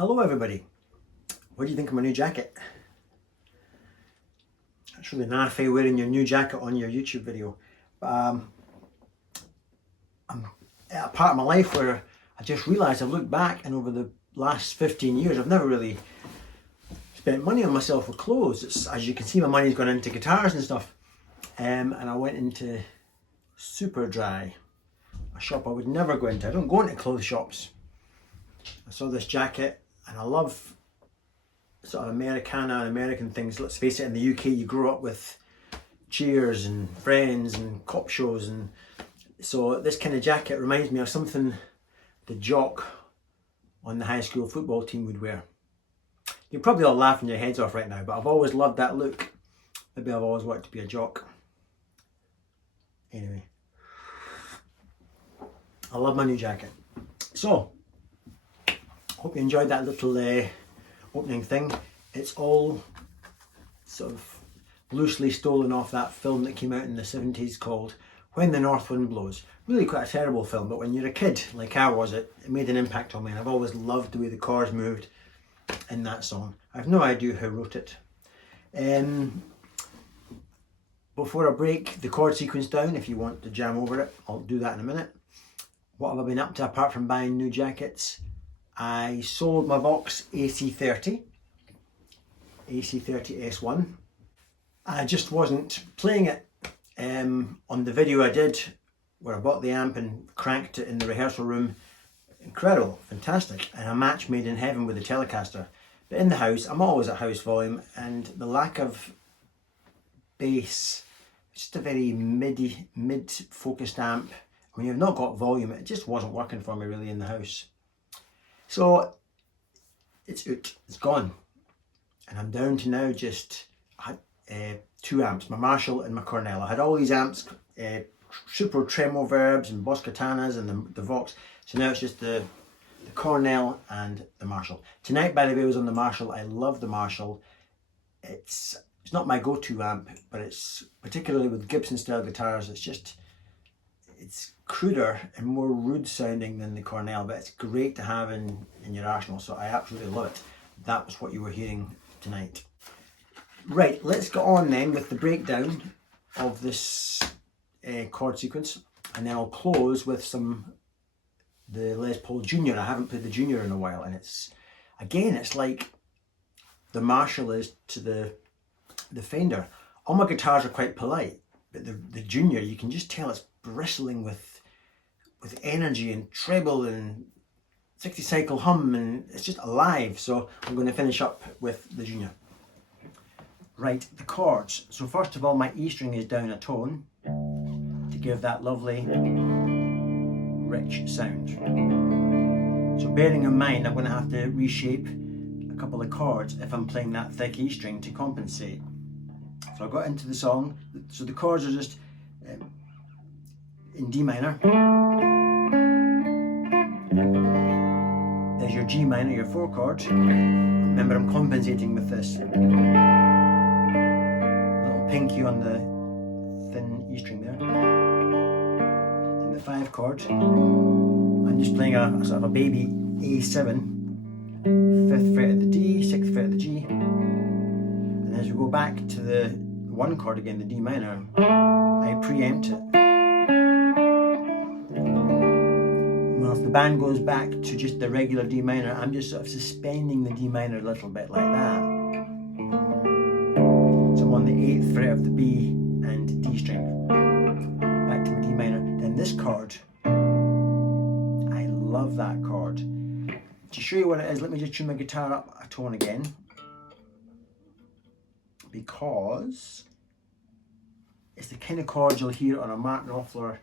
Hello everybody, what do you think of my new jacket? It's really naffy wearing your new jacket on your YouTube video, but I'm at a part of my life where I just realised I've looked back and over the last 15 years I've never really spent money on myself with clothes. As you can see, my money's gone into guitars and stuff, and I went into Superdry, a shop I would never go into. I don't go into clothes shops. I saw this jacket and I love sort of Americana and American things. Let's face it, in the UK you grow up with Cheers and Friends and cop shows, and so this kind of jacket reminds me of something the jock on the high school football team would wear. You're probably all laughing your heads off right now, but I've always loved that look. Maybe I've always wanted to be a jock. Anyway, I love my new jacket. So, hope you enjoyed that little opening thing. It's all sort of loosely stolen off that film that came out in the 70s called When the North Wind Blows. Really quite a terrible film, but when you're a kid like I was, it made an impact on me, and I've always loved the way the chords moved in that song. I have no idea who wrote it. Before I break the chord sequence down, if you want to jam over it, I'll do that in a minute. What have I been up to apart from buying new jackets? I sold my Vox AC30 S1. I just wasn't playing it. On the video I did where I bought the amp and cranked it in the rehearsal room, incredible, fantastic, and a match made in heaven with the Telecaster. But in the house, I'm always at house volume, and the lack of bass, just a very mid-focused amp. When you've not got volume, it just wasn't working for me really in the house. So it's out, it's gone, and I'm down to now just two amps, my Marshall and my Cornell. I had all these amps, super tremo verbs and Boss Katanas and the Vox, so now it's just the Cornell and the Marshall. Tonight, by the way, I was on the Marshall. I love the Marshall. It's not my go-to amp, but it's particularly with Gibson style guitars, it's cruder and more rude sounding than the Cornell, but it's great to have in your arsenal, so I absolutely love it. That was what you were hearing tonight. Right, let's get on then with the breakdown of this chord sequence, and then I'll close with the Les Paul Junior. I haven't played the Junior in a while, and it's like the Marshall is to the Fender. All my guitars are quite polite, but the Junior, you can just tell it's bristling with energy and treble and 60 cycle hum, and it's just alive. So I'm going to finish up with the Junior. Right, the chords. So first of all, my E string is down a tone to give that lovely rich sound. So bearing in mind, I'm going to have to reshape a couple of chords if I'm playing that thick E string to compensate. So I got into the song. So the chords are just in D minor. There's your G minor, your 4 chord. Remember, I'm compensating with this little pinky on the thin E string there. And the 5 chord, I'm just playing a sort of a baby A7, 5th fret of the D, 6th fret of the G. And as we go back to the 1 chord again, the D minor, I preempt it. Well, if the band goes back to just the regular D minor, I'm just sort of suspending the D minor a little bit like that. So I'm on the 8th fret of the B and D string. Back to my D minor. Then this chord, I love that chord. To show you what it is, let me just tune my guitar up a tone again, because it's the kind of chord you'll hear on a Mark Knopfler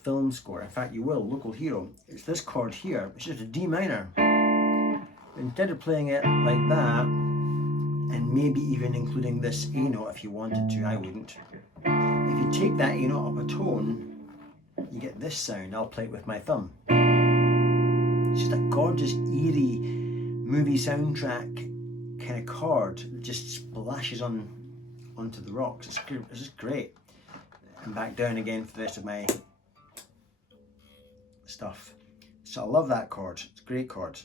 film score. In fact, you will, Local Hero. It's this chord here, it's just a D minor. But instead of playing it like that, and maybe even including this A note if you wanted to, I wouldn't. If you take that A note up a tone, you get this sound. I'll play it with my thumb. It's just a gorgeous, eerie movie soundtrack kind of chord that just splashes onto the rocks. It's just great. And back down again for the rest of my stuff. So I love that chord. It's a great chord.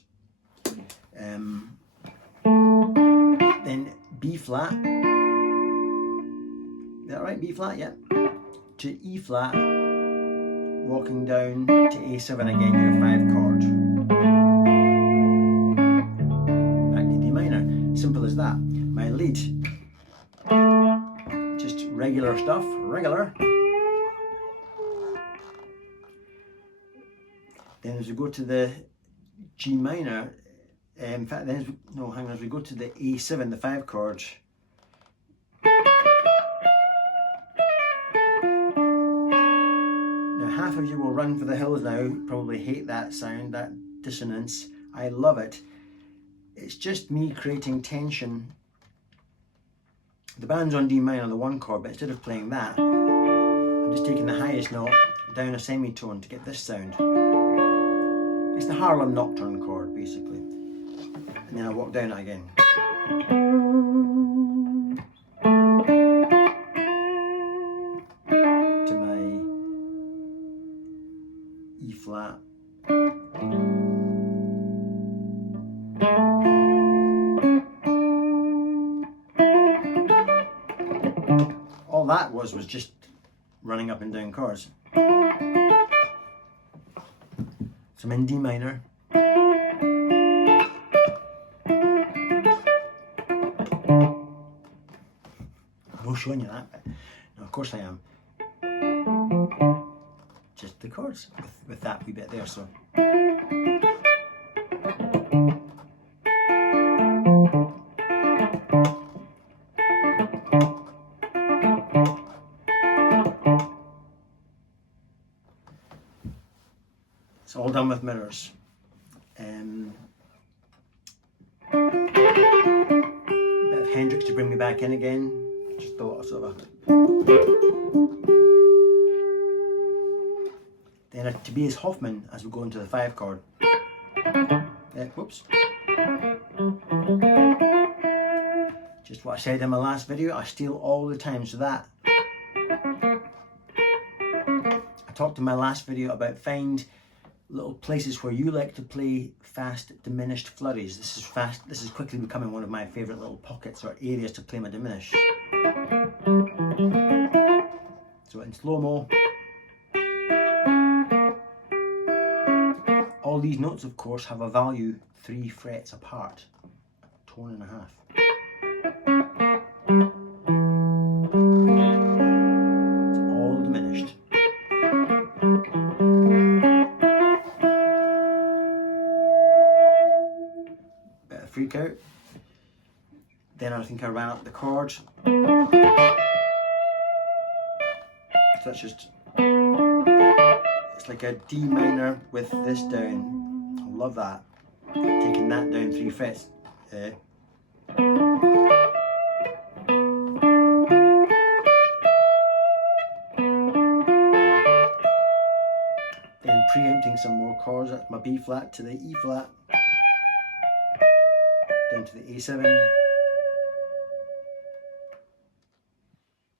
Then B flat. Is that right? B flat, yeah. To E flat, walking down to A7 again, your 5 chord. Back to D minor. Simple as that. My lead, just regular stuff, regular. Then as we go to the G minor, in fact, then as we go to the A7, the 5 chord. Now half of you will run for the hills now, probably hate that sound, that dissonance. I love it. It's just me creating tension. The band's on D minor, the 1 chord, but instead of playing that, I'm just taking the highest note down a semitone to get this sound. It's the Harlem Nocturne chord, basically. And then I walk down it again. To my E flat. All that was just running up and down chords. So I'm in D minor. I'm not showing you that bit. No, of course I am. Just the chords with that wee bit there, so. It's all done with mirrors. A bit of Hendrix to bring me back in again. Just a lot of sort of then a Tobias Hoffman as we go into the 5 chord. Whoops. Just what I said in my last video, I steal all the time, so that. I talked in my last video about find little places where you like to play fast diminished flurries. This is quickly becoming one of my favourite little pockets or areas to play my diminish. So in slow-mo. All these notes, of course, have a value 3 frets apart, a tone and a half. It's all diminished. Bit of freak out. Then I think I ran up the chord. So that's just, it's like a D minor with this down. I love that. Taking that down 3 frets. Then preempting some more chords. That's my B flat to the E flat. Down to the A7.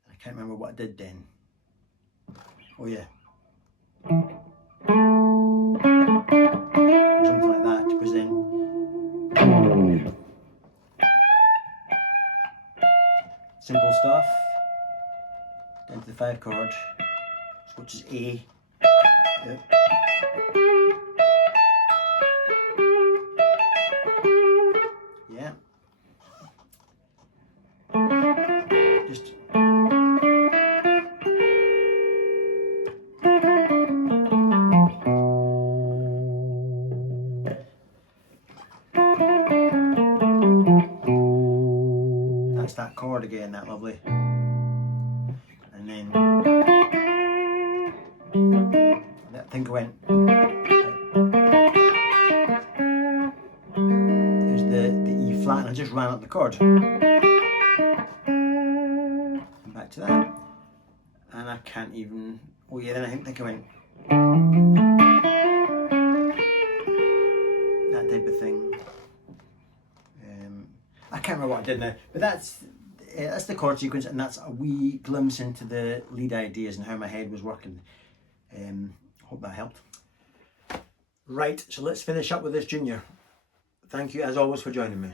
I can't remember what I did then. Oh yeah. Something like that, because then simple stuff. Down to the 5 chord, which is A. Yep. Yeah. Just that's that chord again, that lovely. And then I think I went. There's the E flat, and I just ran up the chord. And back to that. And I can't even. Oh yeah, then I think I went. That type of thing. I can't remember what I did now, but that's the chord sequence, and that's a wee glimpse into the lead ideas and how my head was working. Hope that helped. Right, so let's finish up with this junior. Thank you as always for joining me.